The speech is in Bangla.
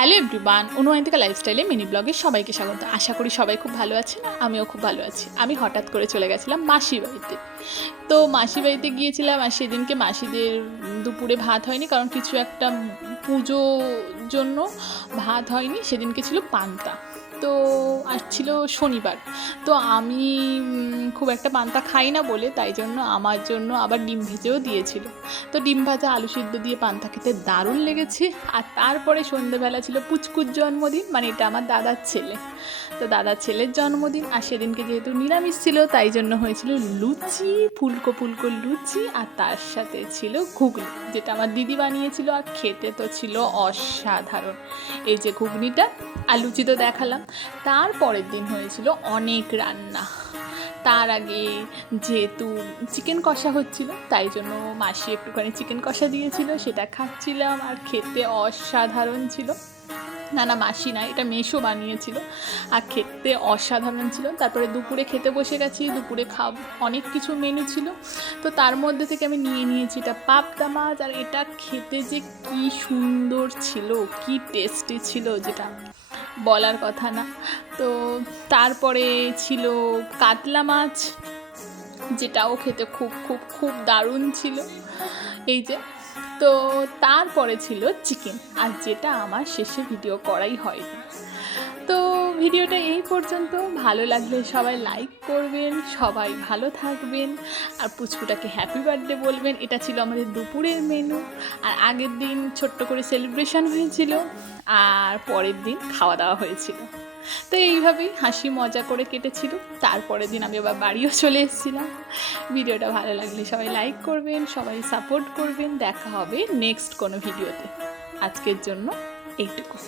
হ্যালো এভরিওয়ান, অনুমানিকা লাইফস্টাইলে মিনি ব্লগে সবাইকে স্বাগত। আশা করি সবাই খুব ভালো আছেন, আমিও খুব ভালো আছি। আমি হঠাৎ করে চলে গেছিলাম মাসির বাড়িতে। তো মাসির বাড়িতে গিয়েছিলাম, আর সেদিনকে মাসিদের দুপুরে ভাত হয়নি, কারণ কিছু একটা পুজো জন্য ভাত হয়নি। সেদিনকে ছিল পান্তা। তো আর ছিল শনিবার। তো আমি খুব একটা পান্তা খাই না বলে, তাই জন্য আমার জন্য আবার ডিম ভেজেও দিয়েছিল। তো ডিম ভাজা আলু সিদ্ধ দিয়ে পান্তা খেতে দারুণ লেগেছে। আর তারপরে সন্ধেবেলা ছিল পুচকুর জন্মদিন, মানে এটা আমার দাদার ছেলে। তো দাদার ছেলের জন্মদিন, আর সেদিনকে যেহেতু নিরামিষ ছিল তাই জন্য হয়েছিল লুচি, ফুলকো ফুলকো লুচি, আর তার সাথে ছিল ঘুগনি, যেটা আমার দিদি বানিয়েছিল। আর খেতে তো ছিল অসাধারণ। এই যে ঘুগনিটা আর লুচি তো দেখালাম। তারপরের দিন হয়েছিল অনেক রান্না। তার আগে যেহেতু চিকেন কষা হচ্ছিল, তাই জন্য মাসি একটুখানি চিকেন কষা দিয়েছিল, সেটা খাচ্ছিলাম আর খেতে অসাধারণ ছিল। না মাসি না, এটা মেসো বানিয়েছিল, আর খেতে অসাধারণ ছিল। তারপরে দুপুরে খেতে বসে গেছি। দুপুরে অনেক কিছু মেনু ছিল, তো তার মধ্যে থেকে আমি নিয়ে নিয়েছি এটা পাবদা মাছ। আর এটা খেতে যে কি সুন্দর ছিল, কি টেস্টি ছিল, যেটা বলার কথা না। তো তারপরে ছিল কাতলা মাছ, যেটাও খেতে খুব খুব খুব দারুণ ছিল। এই যে, তো তারপরে ছিল চিকেন, আর যেটা আমার শেষে ভিডিও করাই হয়নি। তো ভিডিওটা এই পর্যন্ত। ভালো লাগলে সবাই লাইক করবেন, সবাই ভালো থাকবেন, আর পুচকুটাকে হ্যাপি বার্থডে বলবেন। এটা ছিল আমাদের দুপুরের মেনু। আর আগের দিন ছোট্ট করে সেলিব্রেশন হয়েছিল, আর পরের দিন খাওয়া দাওয়া হয়েছিল। তো এইভাবেই হাসি মজা করে কেটেছিল। তারপরের দিন আমি আবার বাড়িও চলে এসেছিলাম। ভিডিওটা ভালো লাগলে সবাই লাইক করবেন, সবাই সাপোর্ট করবেন। দেখা হবে নেক্সট কোনো ভিডিওতে। আজকের জন্য এইটুকু।